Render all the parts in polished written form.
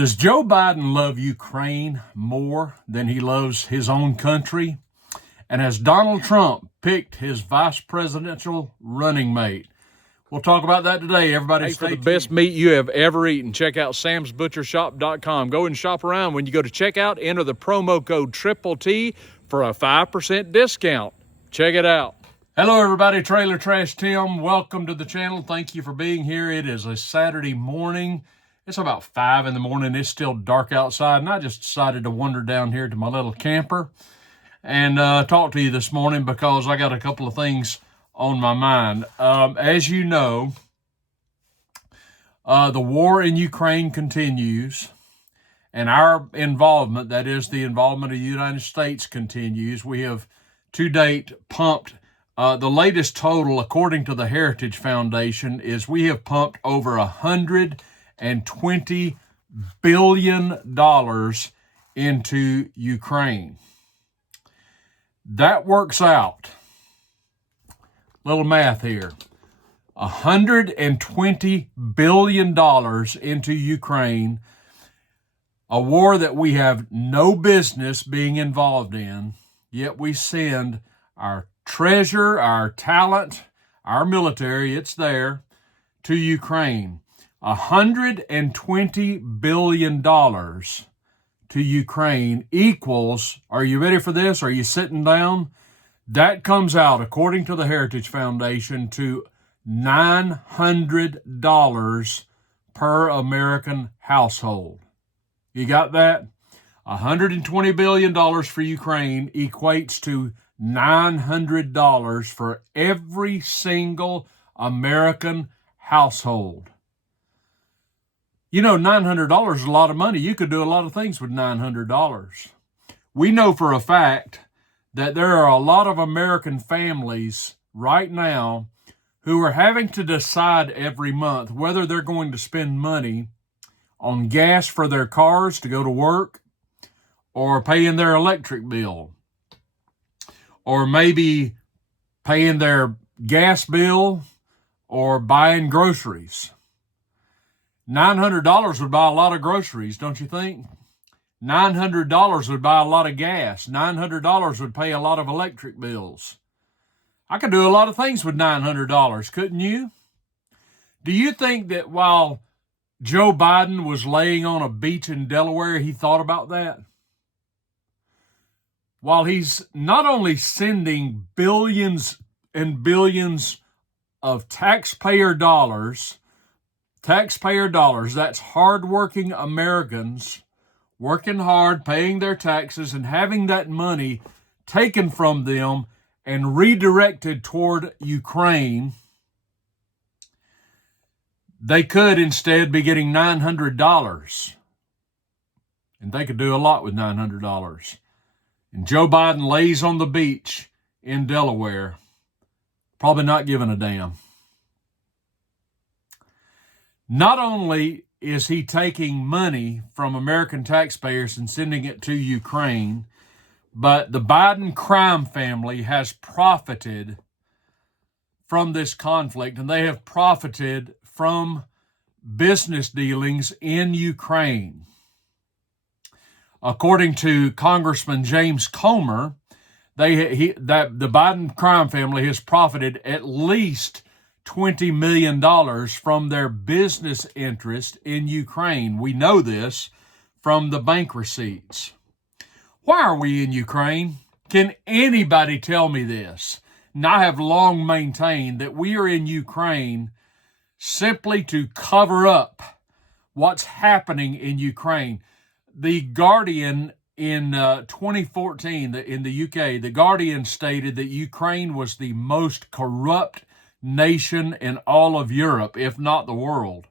Does Joe Biden love Ukraine more than he loves his own country? And has Donald Trump picked his vice presidential running mate? We'll talk about that today. Everybody stay tuned. For the best meat you have ever eaten, check out samsbutchershop.com. Go and shop around. When you go to checkout, enter the promo code TT for a 5% discount. Check it out. Hello, everybody. Trailer Trash Tim. Welcome to the channel. Thank you for being here. It is a Saturday morning. It's about 5 in the morning. It's still dark outside, and I just decided to wander down here to my little camper and talk to you this morning because I got a couple of things on my mind. As you know, the war in Ukraine continues, and our involvement, that is the involvement of the United States, continues. We have to date pumped, the latest total, according to the Heritage Foundation, is we have pumped over $120 billion into Ukraine. That works out. Little math here. $120 billion into Ukraine, a war that we have no business being involved in, yet we send our treasure, our talent, our military, it's there, to Ukraine. $120 billion to Ukraine equals, are you ready for this? Are you sitting down? That comes out, according to the Heritage Foundation, to $900 per American household. You got that? $120 billion for Ukraine equates to $900 for every single American household. You know, $900 is a lot of money. You could do a lot of things with $900. We know for a fact that there are a lot of American families right now who are having to decide every month whether they're going to spend money on gas for their cars to go to work, or paying their electric bill, or maybe paying their gas bill, or buying groceries. $900 would buy a lot of groceries, don't you think? $900 would buy a lot of gas. $900 would pay a lot of electric bills. I could do a lot of things with $900, couldn't you? Do you think that while Joe Biden was laying on a beach in Delaware, he thought about that? While he's not only sending billions and billions of taxpayer dollars, that's hardworking Americans working hard, paying their taxes, and having that money taken from them and redirected toward Ukraine, they could instead be getting $900. And they could do a lot with $900. And Joe Biden lays on the beach in Delaware, probably not giving a damn. Not only is he taking money from American taxpayers and sending it to Ukraine, but the Biden crime family has profited from this conflict, and they have profited from business dealings in Ukraine. According to Congressman James Comer, the Biden crime family has profited at least $20 million from their business interest in Ukraine. We know this from the bank receipts. Why are we in Ukraine? Can anybody tell me this? And I have long maintained that we are in Ukraine simply to cover up what's happening in Ukraine. The Guardian in 2014, in the UK, the Guardian stated that Ukraine was the most corrupt nation in all of Europe, if not the world.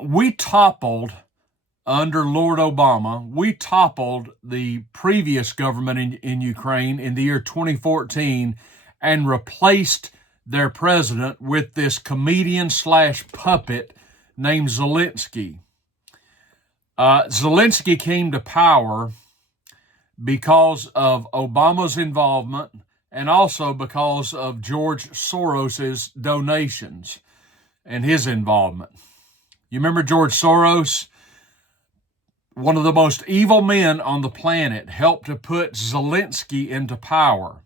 We toppled, under Lord Obama, we toppled the previous government in Ukraine in the year 2014 and replaced their president with this comedian slash puppet named Zelensky. Zelensky came to power because of Obama's involvement and also because of George Soros's donations and his involvement. You remember George Soros? One of the most evil men on the planet, helped to put Zelensky into power.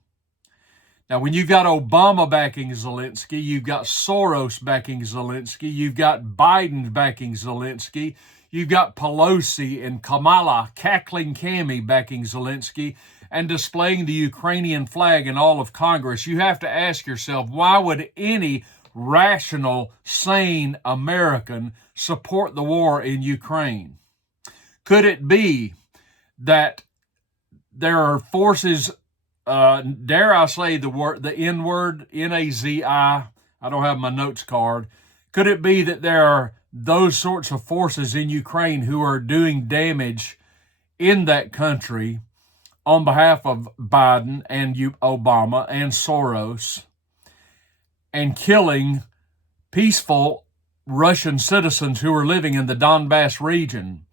Now, when you've got Obama backing Zelensky, you've got Soros backing Zelensky, you've got Biden backing Zelensky, you've got Pelosi and Kamala, cackling Cammy, backing Zelensky and displaying the Ukrainian flag in all of Congress, you have to ask yourself, why would any rational, sane American support the war in Ukraine? Could it be that there are forces, dare I say the N-word, N-A-Z-I, I don't have my notes card. Could it be that there are those sorts of forces in Ukraine who are doing damage in that country on behalf of Biden and Obama and Soros, and killing peaceful Russian citizens who are living in the Donbass region?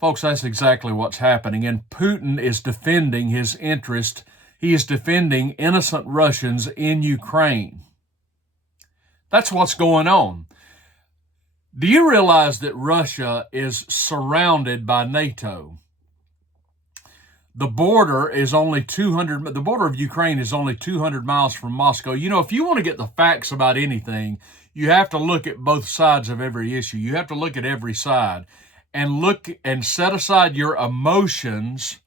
Folks, that's exactly what's happening, and Putin is defending his interest. He is defending innocent Russians in Ukraine. That's what's going on. Do you realize that Russia is surrounded by NATO? The border is only 200, the border of Ukraine is only 200 miles from Moscow. You know, if you want to get the facts about anything, you have to look at both sides of every issue. You have to look at every side and look and set aside your emotions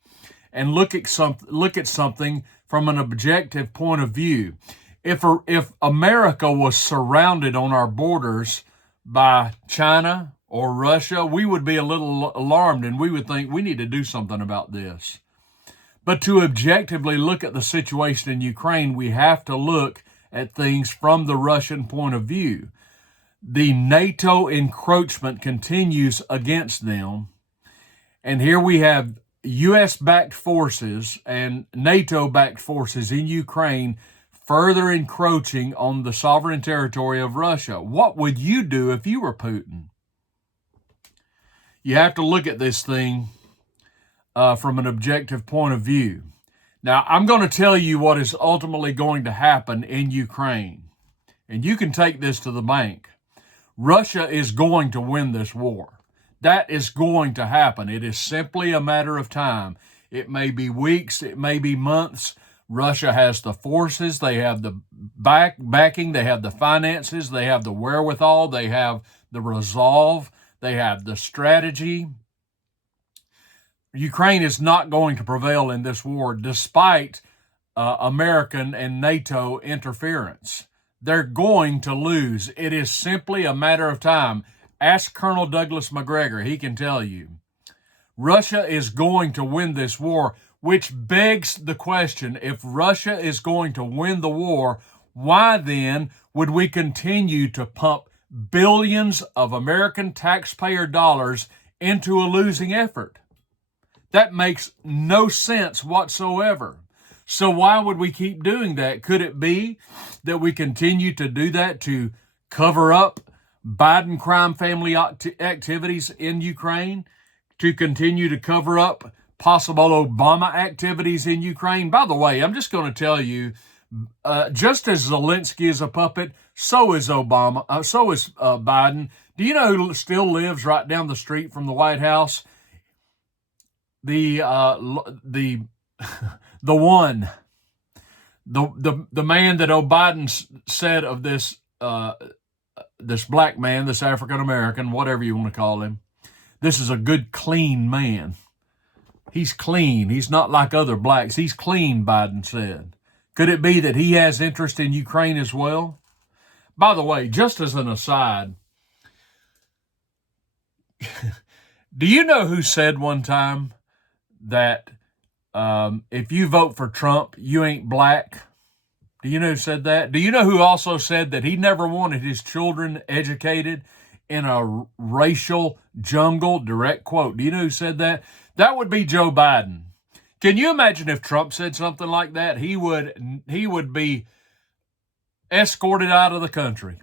and look at something from an objective point of view. If America was surrounded on our borders by China or Russia, we would be a little alarmed and we would think we need to do something about this. But to objectively look at the situation in Ukraine, we have to look at things from the Russian point of view. The NATO encroachment continues against them. And here we have U.S.-backed forces and NATO-backed forces in Ukraine further encroaching on the sovereign territory of Russia. What would you do if you were Putin? You have to look at this thing from an objective point of view. Now, I'm going to tell you what is ultimately going to happen in Ukraine. And you can take this to the bank. Russia is going to win this war. That is going to happen. It is simply a matter of time. It may be weeks, it may be months. Russia has the forces, they have the backing, they have the finances, they have the wherewithal, they have the resolve, they have the strategy. Ukraine is not going to prevail in this war despite American and NATO interference. They're going to lose. It is simply a matter of time. Ask Colonel Douglas McGregor. He can tell you. Russia is going to win this war, which begs the question, if Russia is going to win the war, why then would we continue to pump billions of American taxpayer dollars into a losing effort? That makes no sense whatsoever. So why would we keep doing that? Could it be that we continue to do that to cover up Biden crime family activities in Ukraine, to continue to cover up possible Obama activities in Ukraine? By the way, I'm just going to tell you, just as Zelensky is a puppet, so is Obama, so is Biden. Do you know who still lives right down the street from the White House? The man that Biden said of this black man, this African American, whatever you want to call him, this is a good, clean man. He's clean. He's not like other blacks. He's clean, Biden said. Could it be that he has interest in Ukraine as well? By the way, just as an aside, do you know who said one time that if you vote for Trump, you ain't black? Do you know who said that? Do you know who also said that he never wanted his children educated in a racial jungle? Direct quote. Do you know who said that? That would be Joe Biden. Can you imagine if Trump said something like that? He would be escorted out of the country.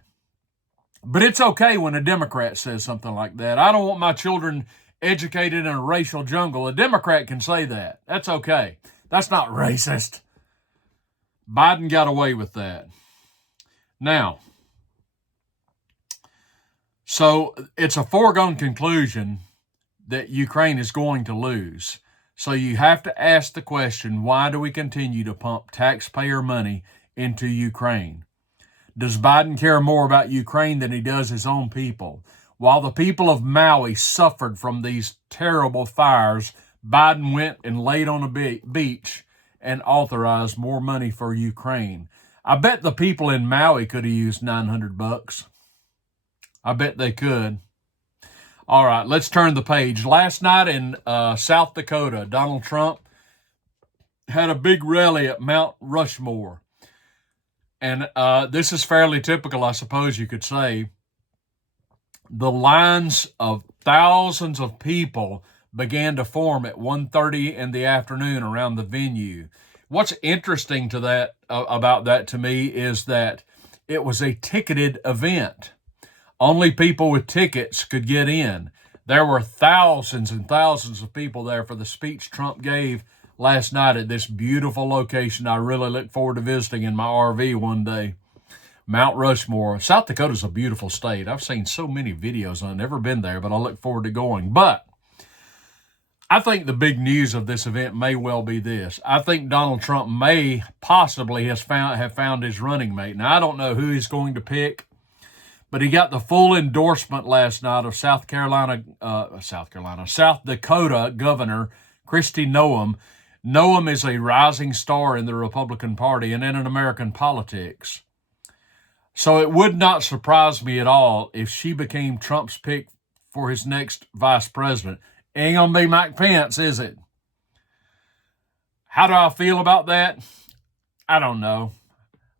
But it's okay when a Democrat says something like that. I don't want my children educated in a racial jungle. A Democrat can say that. That's okay. That's not racist. Biden got away with that. Now, So it's a foregone conclusion that Ukraine is going to lose. So you have to ask the question, why do we continue to pump taxpayer money into Ukraine? Does Biden care more about Ukraine than he does his own people? While the people of Maui suffered from these terrible fires, Biden went and laid on a beach and authorized more money for Ukraine. I bet the people in Maui could have used $900. I bet they could. All right, let's turn the page. Last night in South Dakota, Donald Trump had a big rally at Mount Rushmore. And this is fairly typical, I suppose you could say. The lines of thousands of people began to form at 1:30 in the afternoon around the venue. What's interesting to that about that to me is that it was a ticketed event. Only people with tickets could get in. There were thousands and thousands of people there for the speech Trump gave last night at this beautiful location I really look forward to visiting in my RV one day. Mount Rushmore. South Dakota's a beautiful state. I've seen so many videos. I've never been there, but I look forward to going. But I think the big news of this event may well be this. I think Donald Trump may possibly have found his running mate. Now, I don't know who he's going to pick, but he got the full endorsement last night of South Dakota Governor Kristi Noem. Noem is a rising star in the Republican Party and in American politics. So it would not surprise me at all if she became Trump's pick for his next vice president. Ain't gonna be Mike Pence, is it? How do I feel about that? I don't know.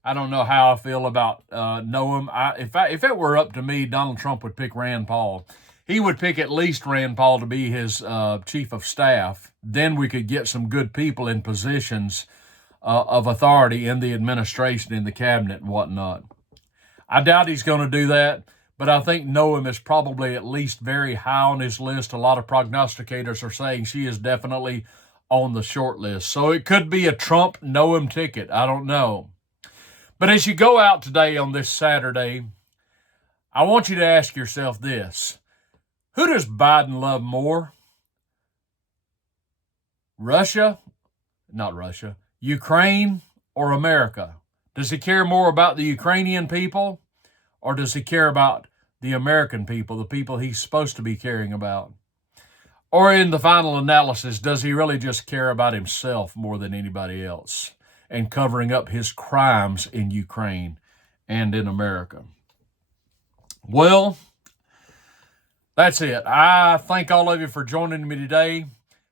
I don't know how I feel about Noem. If it were up to me, Donald Trump would pick Rand Paul. He would pick at least Rand Paul to be his chief of staff. Then we could get some good people in positions of authority in the administration, in the cabinet and whatnot. I doubt he's going to do that, but I think Noem is probably at least very high on his list. A lot of prognosticators are saying she is definitely on the short list. So it could be a Trump-Noem ticket. I don't know. But as you go out today on this Saturday, I want you to ask yourself this. Who does Biden love more? Ukraine or America? Does he care more about the Ukrainian people, or does he care about the American people, the people he's supposed to be caring about? Or in the final analysis, does he really just care about himself more than anybody else and covering up his crimes in Ukraine and in America? Well, that's it. I thank all of you for joining me today.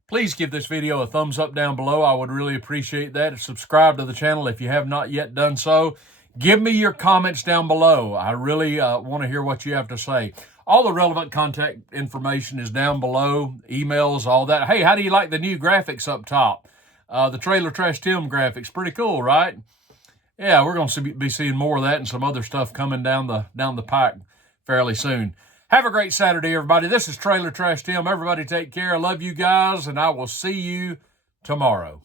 Please give this video a thumbs up down below. I would really appreciate that. Subscribe to the channel if you have not yet done so. Give me your comments down below. I really want to hear what you have to say. All the relevant contact information is down below, emails, all that. Hey, how do you like the new graphics up top? The Trailer Trash Tim graphics, pretty cool, right? Yeah, we're going to be seeing more of that and some other stuff coming down the pike fairly soon. Have a great Saturday, everybody. This is Trailer Trash Tim. Everybody take care. I love you guys, and I will see you tomorrow.